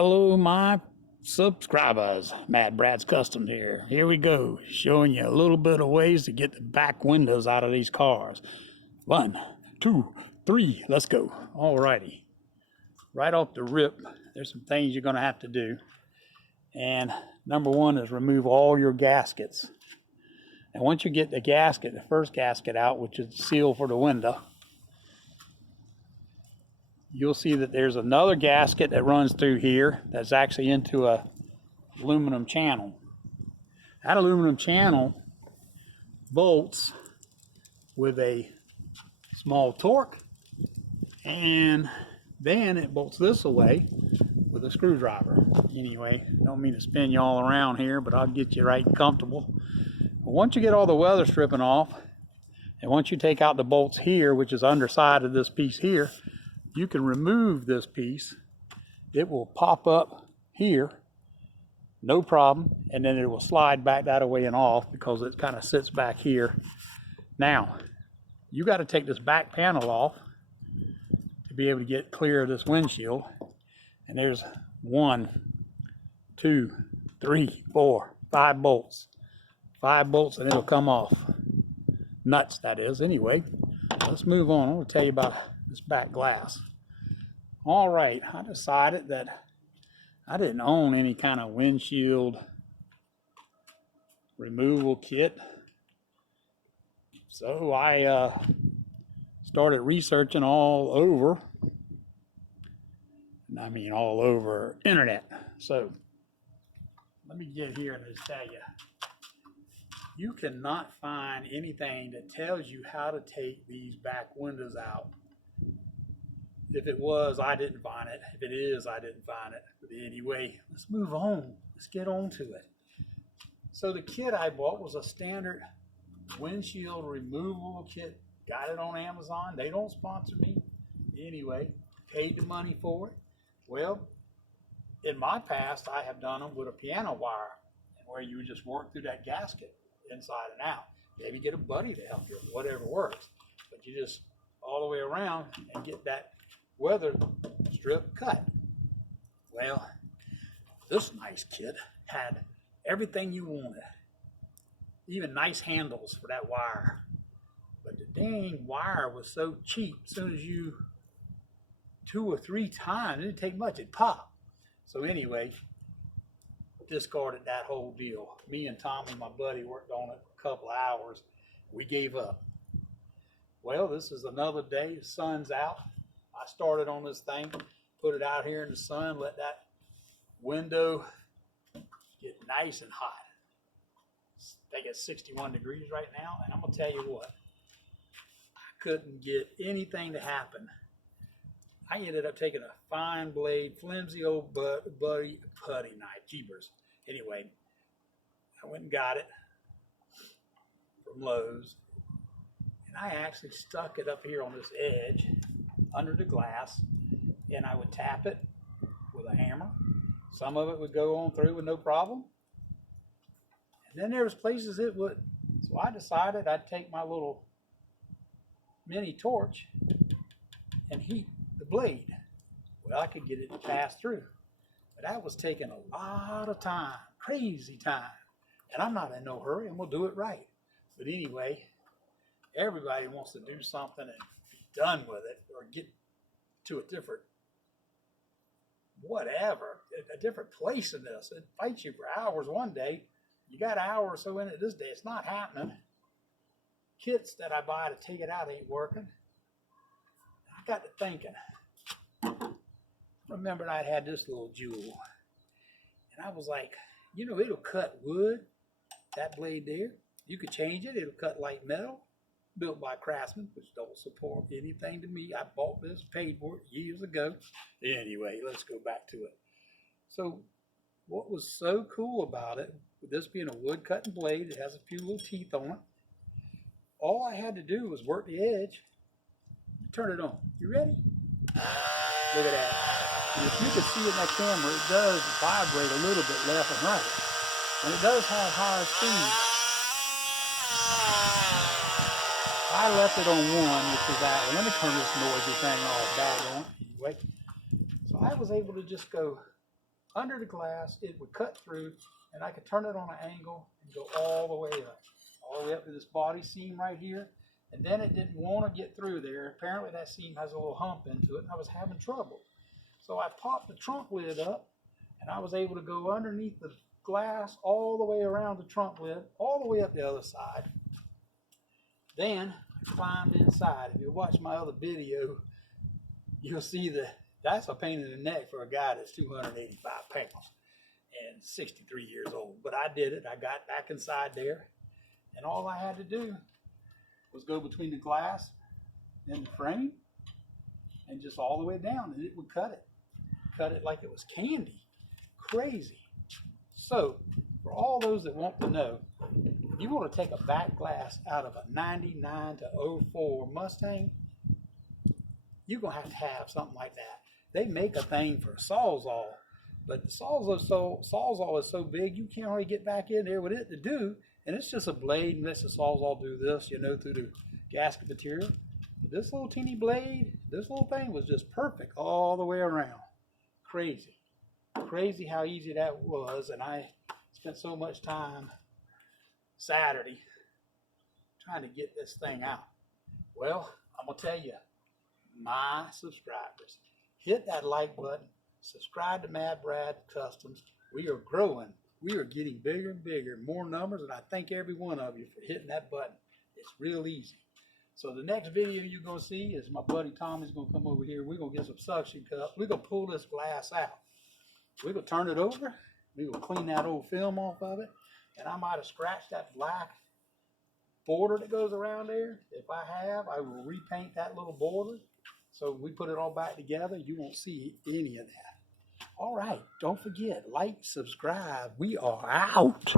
Hello, my subscribers. Mad Brad's Custom here. Here we go, showing you a little bit of ways to get the back windows out of these cars. 1, 2, 3, let's go. Alrighty. Right off the rip, there's some things you're gonna have to do. And number one is remove all your gaskets. And once you get the first gasket out, which is the seal for the window, you'll see that there's another gasket that runs through here that's actually into a aluminum channel. That aluminum channel bolts with a small torque, and then it bolts this away with a screwdriver. Anyway, don't mean to spin you all around here, but I'll get you right and comfortable. But once you get all the weather stripping off, and once you take out the bolts here, which is underside of this piece here, you can remove this piece. It will pop up here, no problem, and then it will slide back that way and off because it kind of sits back here. Now, you got to take this back panel off to be able to get clear of this windshield. And there's 1, 2, 3, 4, 5 bolts. 5 bolts and it'll come off. Nuts, that is. Anyway, let's move on. I want to tell you about this back glass. All right, I decided that I didn't own any kind of windshield removal kit. So I started researching all over. And I mean all over internet. So let me get here and just tell you. You cannot find anything that tells you how to take these back windows out. If it was, I didn't find it. If it is, I didn't find it. But anyway, let's move on. Let's get on to it. So the kit I bought was a standard windshield removal kit. Got it on Amazon. They don't sponsor me. Anyway, paid the money for it. Well, in my past, I have done them with a piano wire, where you just work through that gasket inside and out. Maybe get a buddy to help you, whatever works. But you just all the way around and get that weather strip cut. Well, this nice kit had everything you wanted, even nice handles for that wire. But the dang wire was so cheap. As soon as you 2 or 3 times, it didn't take much, it popped. So anyway, discarded that whole deal. Me and Tommy, my buddy, worked on it a couple of hours. We gave up. Well, this is another day. The sun's out. I started on this thing, put it out here in the sun, let that window get nice and hot. I think it's 61 degrees right now, and I'm gonna tell you what, I couldn't get anything to happen. I ended up taking a fine blade, flimsy old buddy putty knife, jeepers. Anyway, I went and got it from Lowe's, and I actually stuck it up here on this edge under the glass, and I would tap it with a hammer. Some of it would go on through with no problem, and then there was places it wouldn't. So I decided I'd take my little mini torch and heat the blade. Well, I could get it to pass through, but that was taking a lot of time, crazy time, and I'm not in no hurry, and we'll do it right. But anyway, everybody wants to do something and be done with it, or get to a different whatever, a different place in this. It fights you for hours one day. You got an hour or so in it this day. It's not happening. Kits that I buy to take it out ain't working. I got to thinking. Remembered I had this little jewel, and I was like, you know, it'll cut wood. That blade there, you could change it. It'll cut light metal. Built by Craftsman, which don't support anything to me. I bought this, paid for it years ago. Anyway, let's go back to it. So what was so cool about it, with this being a wood cutting blade, it has a few little teeth on it. All I had to do was work the edge, turn it on. You ready? Look at that. And if you can see in that camera, it does vibrate a little bit left and right. And it does have higher speed. I left it on 1, which is that. Let me turn this noisy thing off. Anyway, so I was able to just go under the glass, it would cut through, and I could turn it on an angle and go all the way up to this body seam right here. And then it didn't want to get through there. Apparently that seam has a little hump into it, and I was having trouble. So I popped the trunk lid up, and I was able to go underneath the glass all the way around the trunk lid, all the way up the other side. Then I climbed inside. If you watch my other video, you'll see that's a pain in the neck for a guy that's 285 pounds and 63 years old. But I did it. I got back inside there, and all I had to do was go between the glass and the frame and just all the way down, and it would cut it like it was candy. Crazy. So for all those that want to know, if you want to take a back glass out of a 99 to 04 Mustang, you're going to have something like that. They make a thing for a Sawzall, but the Sawzall is so big you can't really get back in there with it to do, and it's just a blade and lets the Sawzall do this, you know, through the gasket material. But this little teeny blade, this little thing was just perfect all the way around. Crazy. Crazy how easy that was, and I spent so much time Saturday trying to get this thing out. Well, I'm going to tell you, my subscribers, hit that like button, subscribe to Mad Brad Customs. We are growing. We are getting bigger and bigger, more numbers, and I thank every one of you for hitting that button. It's real easy. So the next video you're going to see is my buddy Tommy's going to come over here. We're going to get some suction cups. We're going to pull this glass out. We're going to turn it over. We're going to clean that old film off of it. And I might have scratched that black border that goes around there. If I have, I will repaint that little border. So when we put it all back together, you won't see any of that. All right, don't forget, like, subscribe. We are out.